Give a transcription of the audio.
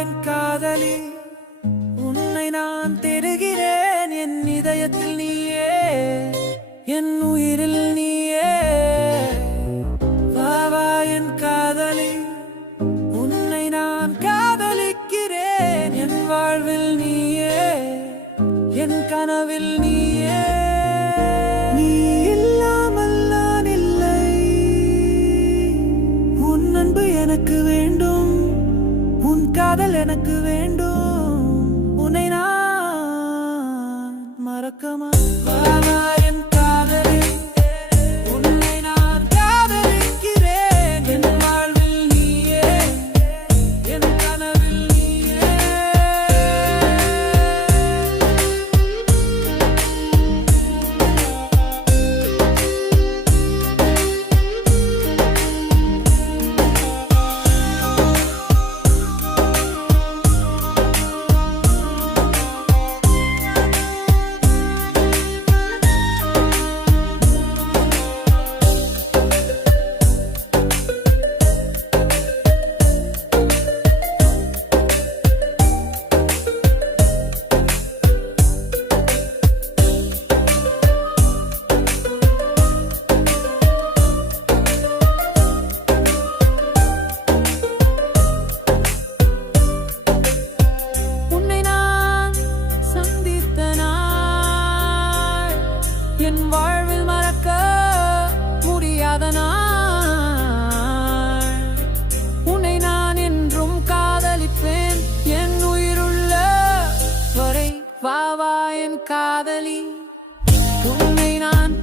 என் காதலி, உன்னை நான் தேடுகிறேன். என் இதயத்தில் நீயே, என் உயிரில் நீயே. வா வா என் காதலி, உன்னை நான் காதலிக்கிறேன். என் வாழ்வில் நீயே, என் கனவில் நீயே. நீ இல்லாமல் நான் இல்லை. உன் அன்பு எனக்கு வேண்டும், உன் காதல் எனக்கு வேண்டும். உன்னை நான் மறக்கமா? வா வா என் காதலி, உன்னை நான் காதலிக்கிறேன். என் வாழ்வில் நீயே, என் கனவில் நீயே. என் வாழ்வில் மறக்க முடியாத நாள். உன்னை நான் என்றும் காதலிப்பேன், என் உயிருள்ள வரை. வா வா என் காதலி, உன்னை நான்